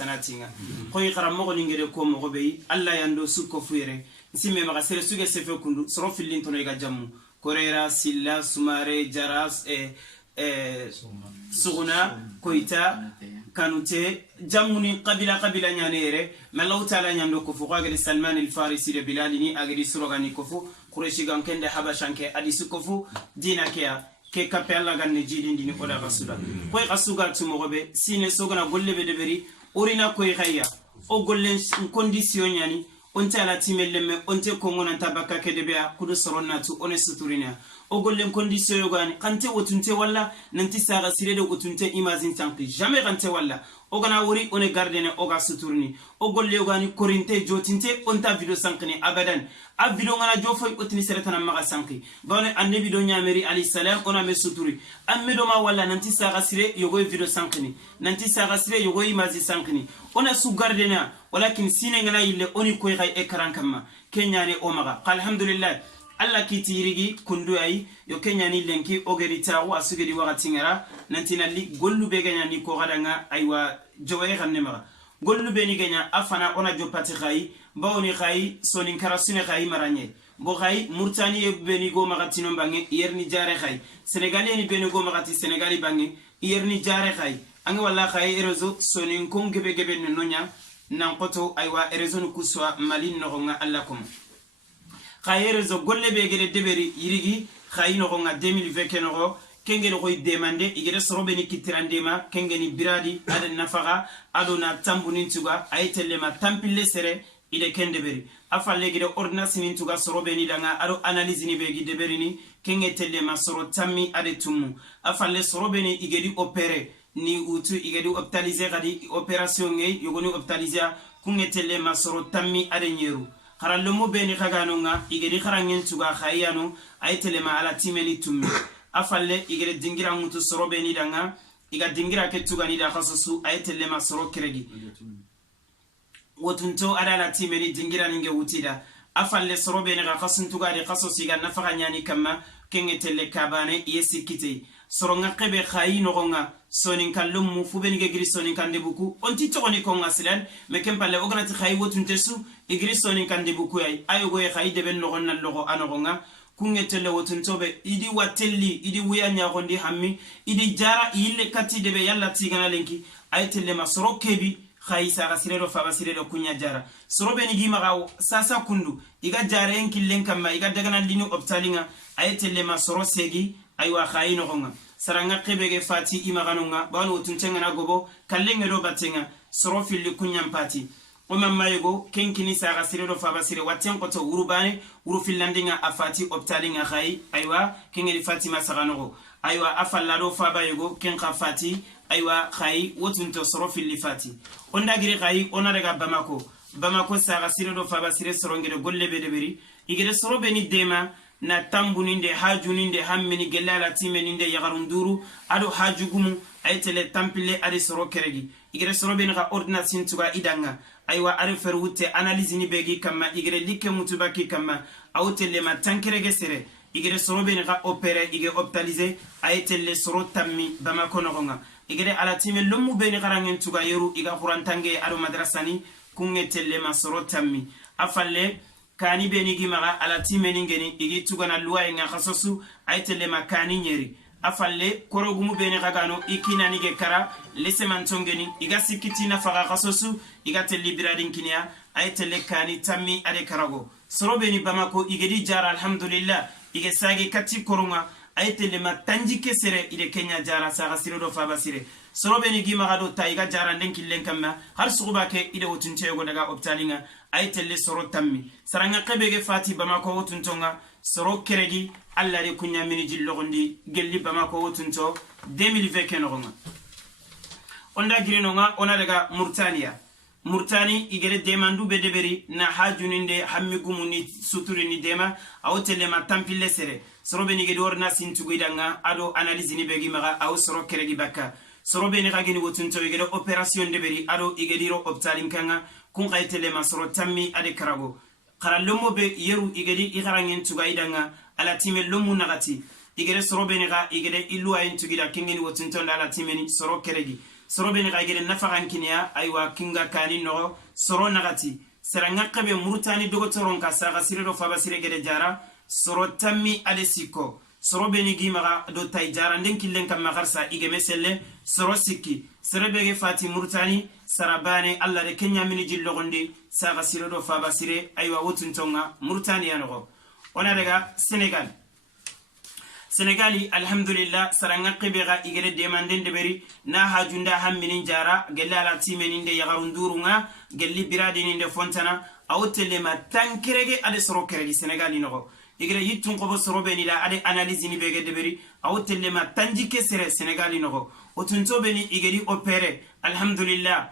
sanatinga koy xaram mo ngere ko mo be alla yando sukko fuere simme ma sere suge sefe kundu soro fillin to ga jammu korera silla sumare jaras suguna koita kanute jamuni qabila nyanere malaw taala nyando ko fu qagri salman al farisi de bilalini agri surogani ko fu quraishi gankende habashanke adi sukko fu dina ke kapella ganne jidindi ni oda rasuda koy qasuga tumobe sine sogana golle be deberi orina koy khaya o gollen condition yani onte ala timellemme onte kongona tabaka kedebea kudu soronatu one suturina o gollen condition yogani kante wotunte walla nanti saga sirede wotunte imagine tanki jamais kante walla o gana wori one gardene o ga suturni o golle yogani korinte jotinte onta video sankini abadan a video ngana jofoy otini seretana maga sanki bawne annabi do nyameri ali salam ona me suturi amme do ma walla nanti saga sire yogoy video sankini nanti saga sire yogoy imagine sankini ona su gardena walakin sine ngana yille oni koy kay ekran kamma kenyane o maga alhamdulillah alla kiti yirigi kundu ay yo kenyani lenki ogerita wa sugedi wakati ngara nantina li gollu be ganya ni ko gadanga aywa jowe xamne ma gollu be ni ganya afana ona jopati khay bawni khay sonin karasine khay maranye bo khay murtani e be ni go magati no bangi yerni jare khay senegalien ni be ni go magati senegali bangi yerni jare khay anga walla khay erezo sonin kon gebe no nya nan qoto aywa erezo no kuswa malin no nga allakum khayere zo golle be gede deberi yirigi khayino ko nga 2020 kenoko kengeni koy demande igere sorobe ni kitirandema kengeni biradi ada nafaga ado na tambunin tuga aytelle ma tampille sere ide kendeberi afalle gede ordonnance nin tuga sorobe ni danga ado analyse ni be gide berini kengetelle ma soro tammi ade tumu afalle sorobe ni igedi opere ni utu igedi optaliser gadi opération ngey yogoni optaliser kungetelle ma soro tammi ade nyeru harallumo beni khaganonga igedi kharangen tuga khayano aytelema ala timeli tummi afalle igede dingira mutu soro beni danga iga dingira ke tuga ni da khasusu aytelema soro kiregi wotunto ada la timeli dingira ninge wutida afalle soro beni ga khasun tuga de khasusi ga nafaga nyani kama kengetelle kabane yesikite soro ngakebe khayino gonga sonin kallum mu fubeni ge giri sonin kande buku onti togoni ko ngasilan me kempalle oganati khay wotunte su igri sonin kande buku ay ayo go khay de ben no gonna logo anogonga kungetelle wotuntobe idi watelli idi wuyanya gondi hammi idi jara yille katti de be yalla tigana lenki aytelle masoro kebi khay sa gasirero fa gasirero kunya jara soro beni gi maga sasa kundu iga jara en killen kamma iga dagana linu optalinga aytelle masoro segi aywa khayino gonga saranga kebege fati imaganunga banu tuntenga na gobo kallenga do batenga soro fili kunyam pati o mamma yego kenkini saga sirero fa basire waten ko to urubane uru filandinga afati optalinga khay aywa kengeli fatima saganogo aywa afallado fa bayego kenka fati aywa khay wotunto soro fili fati onda gire khay ona daga bamako saga sirero fa basire sorongere golle be deberi igere soro beni dema na tambuninde hajuninde hammini gelala timeninde yagarunduru ado hajugumu aytele tampile ade soro keregi igere soro ben ga ordonnance tuga idanga aywa are ferwute analyse ni begi kama igere like mutubaki kama awtele ma tankerege sere igere soro ben ga opere igere optaliser aytele soro tammi bamako nogonga igere ala time lomu ben garangen tuga yeru iga qurantange ado madrasani kungetele ma soro tammi afalle kani beni gimaga ala timeni ngeni igi tugana luwa nga khasosu aytele makani nyeri afalle korogumu beni gagano ikina nige kara leseman tongeni iga sikitina faga khasosu iga tele biradin kinya aytele kani tammi ade karago soro beni bamako igedi jara alhamdulillah ige sagi kati korunga aytele matanji kesere ide kenya jara saga sirodo fa basire soro beni gimaga do taiga jara ndenki lenkama har suguba ke ide wotunte go daga optalinga aytelle soro tammi saranga kebege fati bamako wotuntonga soro keregi alla re kunya mini jillogondi gelli bamako wotunto 2020 kenonga onda girinonga ona daga murtani igere demandu be deberi na hajuninde hammigumuni suturini dema awtelle ma tampille sere soro beni gedi orna sintugoidanga ado analyse ni begi maga aw soro keregi bakka soro beni gagini wotunto igere operation deberi ado igediro optalinkanga kun qaytele masoro tammi ade karago qarallomo be yeru igedi igarangen tugaidanga ala time lomu nagati igere soro beni ga igede ilu ayin tugida kengeni wotunto ala timeni soro keregi soro beni ga igere nafagan kinya aywa kinga kani no soro nagati sera ngakabe murtani dogotoron ka saga sirero faba sire gede jara soro tammi ade sikko soro beni gimaga do tay jara nden killen kam magarsa igeme selle soro sikki serebege fati murtani sarabane alla de kenya mini jillo gonde saga sirero faba sire aywa wotuntonga murtani yanogo ona daga Senegali alhamdulillah saranga qibega igere demanden de beri na hajunda hamminin jara gella ala timeninde yagarundurunga gelli biradininde fontana awtele ma tankirege ade soro keregi Senegali nogo igere yittun qobo soro beni da ade analyse ni bege de beri awtele ma tanjike sere Senegali nogo otunto beni igeri opere alhamdulillah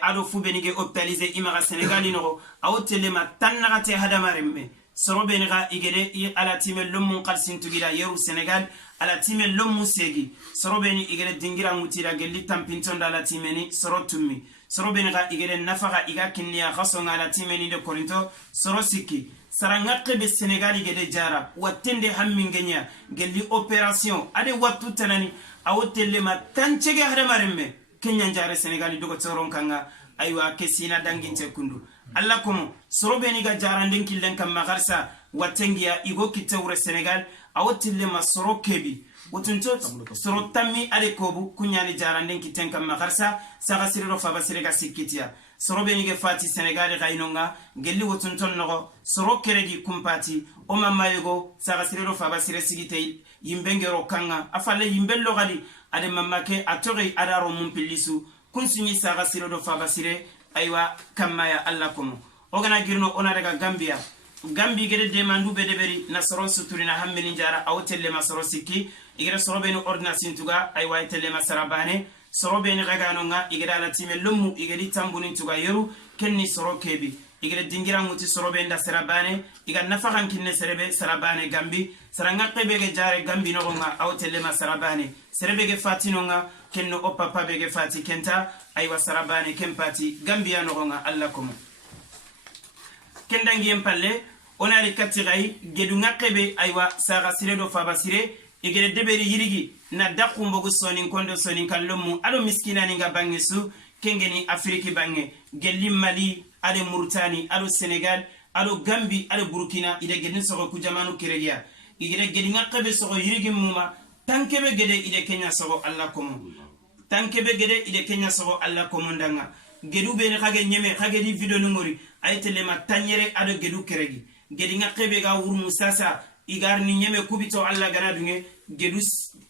ado fu beni ge optalize imaga Senegali nogo awtele ma tannagate hadamaremme soro beni ga igere ala time lomun qalsin tugira yeru Senegal ala time lomun segi soro beni igere dingira mutira gelli tampinton ala time ni soro tummi soro beni ga igere nafaga iga kinniya khasonga ala time ni de korinto soro sikki saranga qebe Senegal igere jara watende hammingenya gelli operation ade wattu tanani awotelle ma tanchege hadamaremme kenya jare Senegal dogo toron kanga aywa kesina danginte kundu alla komo soro beni ga jaranden killen kam magarsa watengia igo kitawre Senegal awotille ma soro kebi wotunto soro tammi ade kobu kunyani jaranden kitten kam magarsa saga siriro faba sirega sikitia soro beni ge fati Senegal ga inonga gelli wotunton nogo soro keregi kumpati o mamayego saga siriro faba sire sigite yimbengero kanga afale yimbello gadi ade mamake atore adaro mumpilisu kunsunyi saga siriro faba sire aywa kamaya alla komo ogana girno ona daga Gambi gede demandu bedeberi na soro suturina hammini jara awtelle masoro sikki igere soro beni ordination tuga aywa telle masarabane soro beni gagano nga igere ala time lummu igere tambunin tuga yeru kenni soro kebi igere dingira muti soro benda sarabane iga nafakan kinne serebe sarabane Gambi saranga qebege jare Gambi no nga awtelle masarabane serebege fatino nga kenno o papa bege fati kenta aywa sarabane kempati Gambia no nga alla komo kendangi empalle onari katigai gedu ngakebe aywa saga siredo faba sire igere deberi yirigi na dakumbo gusoni kondo soni kallomu ado miskina ninga bangesu kengeni Afriki bange gelli Mali ade Mauritanie ado Senegal ado Gambi ado Burkina ide gedin sogo kujamanu kiregia igere gedi ngakebe sogo yirigi muma tankebe gede ide Kenya sogo alla komo tankebe gede ide Kenya sogo alla komo ndanga gedu bene khage nyeme khage di video ngori aytele ma tanyere ado gedu keregi gedi ngakebe ga wur musasa igar ni nyeme kubito alla gana dunge gedu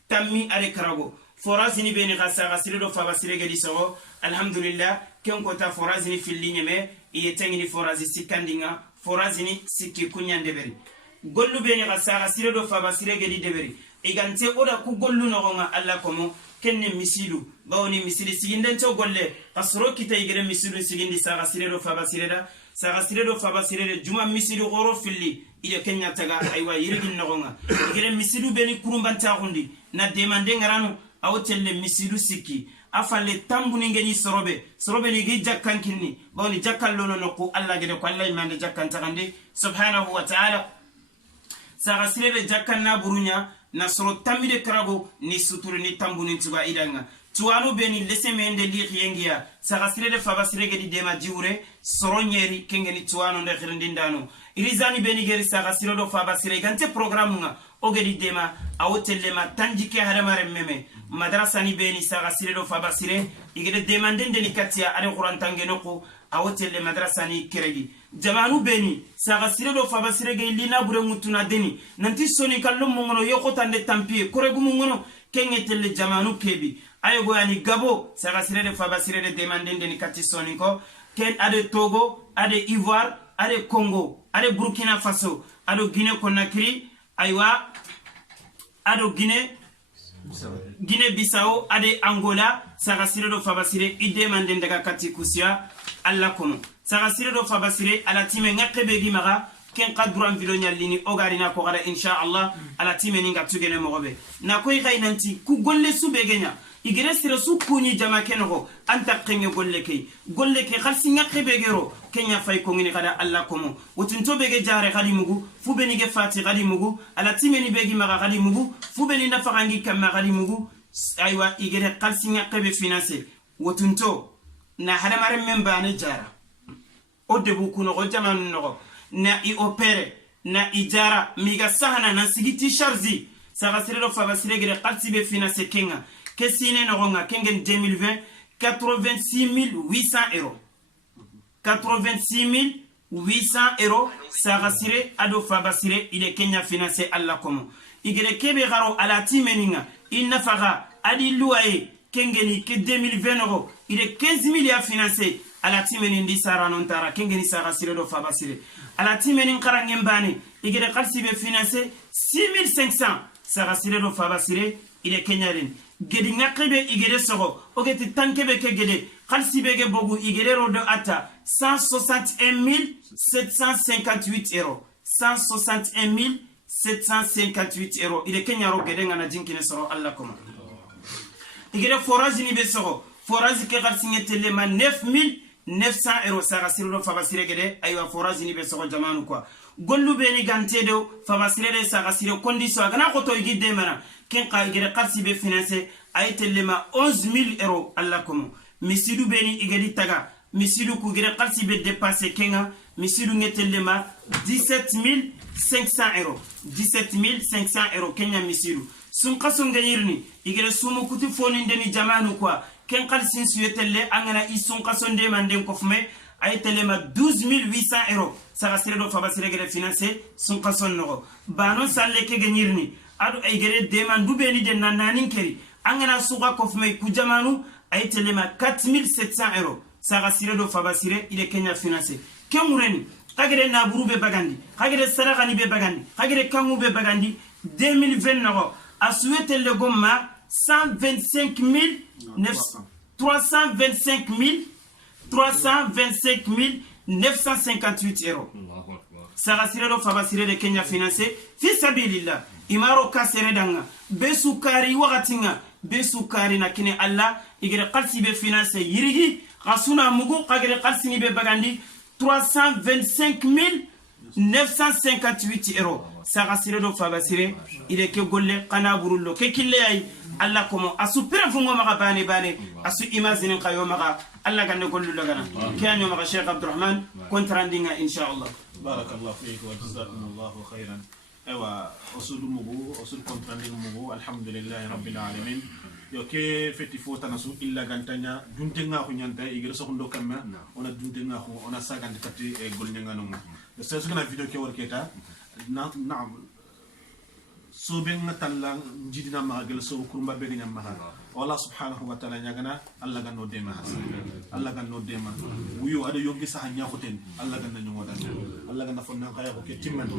tammi are karago forazini bene khasa gasire faba sire gedi sogo alhamdulillah ken kota forazini filli nyeme yetengini forazi sikandinga forazini sikki kunyande beri gollu bene khasa gasire faba sire gedi deberi igante oda ku gollu no nga alla komo kenne misilu bawni misili siginden to golle asro kita igere misilu sigindi saga sirero faba sireda saga sirero faba sirede juma misilu goro filli ide kenya taga aywa yirgin nogonga igere misilu beni kurumbanta gundi na demande ngaranu awtelle misilu sikki afalle tambuni ngeni sorobe ni gi jakkankinni bawni jakkallono nokku alla gede ko alla imande jakkantagande subhanahu wa ta'ala saga sirede jakkanna burunya na soro tamide karago ni suturu ni tambuni tuga idanga tuwano beni lese mende li yengia saga sirede faba sirege di dema jiure soro nyeri kengeni tuwano nde khirindindano irizani beni geri saga siredo faba sirege gante programunga ogedi dema awotelle ma tanjike hadamare meme madrasa ni beni saga siredo faba sire igede demandende ni katia are qurantange noko awotelle madrasa ni keregi jamanu beni saga siredo faba sirege lina bure mutuna deni nanti soni kallum mongono yokotande tampie koregu mongono kengetelle jamanu kebi ayego yani Gabo saga sirede faba sirede demandende ni kati soni ko ken ade Togo ade Ivoire ade Congo ade Burkina Faso ado Guinée Conakry aywa ado Guinée Bissau ade Angola saga siredo fabasire ide manden daga kati kusia alla kono saga siredo fabasire ala time ngakebe gi maga ken qadran video nyallini ogarina ko gada insha Allah ala time ninga tugene mogobe na koy gaynanti ku golle sube genya igere sire su kuni jama kenogo anta qenge golle ke khalsi ngakebe gero kenya fay ko ngini kada alla komo wotinto bege jare khadi mugu fubeni ge fati khadi mugu ala time ni begi maga khadi mugu fubeni nafagangi kamma khadi mugu aywa igere khalsi ngakebe financer wotunto na hadamaren men bane jara o debu kuno o jamanu nogo na i opere na i jara miga sahana na sigiti charzi saga sirelo faba siregere qalsi be finance kenga kesine nogonga kengen 2020 86 800 euros 86 800 euros saga sire ado faba sire ile Kenya finance alla komo igere kebe garo ala timeninga inna faga adi luaye kengeni ke 2020 euros ile 15 000 ya finance ala timeni ndi sara non tara kengeni saga sire do faba sire ala timeni karangem bani igere qalsi be finance 6500 saga sire do faba sire ile Kenya ren gedi ngakebe igere sogo ogeti tankebe ke gede qalsi be ge bogu igere rodo ata 161 758 euros 161 758 euros ile Kenya ro gede ngana jinkine soro alla koma igere forage ni be soro forage ke qalsi ngetele ma 9900 euros saga sire do faba sire gede aywa forage ni be soro jamanu quoi gollu be ni gantedo faba sire de saga sire condition agana ko to igide mana ken ka igere qalsi be finance aytele ma 11000 euros alla koma misidu be ni igedi taga misidu ku gere qalsi be dépasser kenga misidu ngetele ma 17500 euros 17500 euros Kenya misidu sun qasun ganyirni igere sumu kuti foni ndeni jamanu quoi ken qalsin suyetele angana isun qason de manden kofme aytele ma 12800 euros saga sire do faba sire gere finance sun qason no bano salle ke ganyirni adu ay gere demandu be ni de nananin keri angana suga kofme ku jamanu aytele ma 4700 euros saga sire do faba sire ile Kenya finance kemureni kagere na burube bagandi kagere saraka ni be bagandi kagere kangu be bagandi 2020 no asuete le gomma 125 325 958 euros saga sire do faba sire de Kenya finance fi sabilillah imaro kasere danga besukari wagatinga besukari na kine alla igere qalsi be finance yirigi rasuna mugu kagere qalsi ni be bagandi 325 958 euros saga sire do faba sire ile ke golle kana burullo ke kille ay alla komo asu pere fungo maga bane asu imazinin qayo maga alla ganne gollu lagana kiyanyo maga Sheikh Abdurrahman kontrandinga inshallah barakallahu fiik wa jazakumullahu khairan ewa osul mugu osul kontranding mugu alhamdulillah rabbil alamin yo ke feti fota nasu illa gantanya duntenga ko nyanta igere so ndo kamma ona duntenga ko ona sagande katti e golnga no c'est ce que la vidéo ke worketa na so ben talla jidina ma gel so kurumba be nyam ma wala subhanahu wa ta'ala nyagana alla ganno dema alla ganno dema wuyo ado yogi sa nya khoten alla ganna nyomo dal alla ganna fonna khaya ko ke timman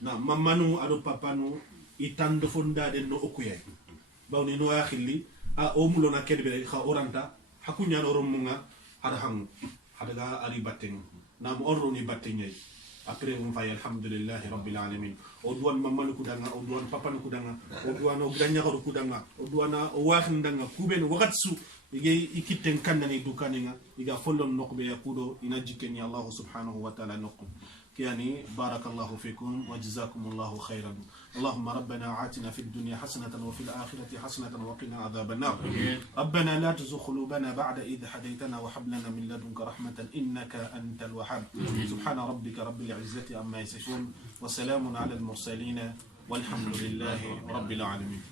na mamanu ado papanu itando fonda de no okuye bawni no akhili a o mulo na kedbe kha oranta hakunya no romunga hada hangu hada ga ari batten na mo orro ni batten après on fa alhamdulillah rabbil alamin o duwan mamanu kudanga o duwan papanu kudanga o duwan o ganya ko kudanga o duwan o waxin danga kuben wakatsu ige ikitten kannani dukaninga iga follon nokbe yakudo ina jikeni allah subhanahu wa ta'ala nokku يعني بارك الله فيكم وجزاكم الله خيرا اللهم ربنا آتنا في الدنيا حسنة وفي الآخرة حسنة وقنا عذاب النار ربنا لا تزغ قلوبنا بعد إذ هديتنا وهب لنا من لدنك رحمة إنك أنت الوهاب سبحان ربك رب العزة عما يصفون وسلام على المرسلين والحمد لله رب العالمين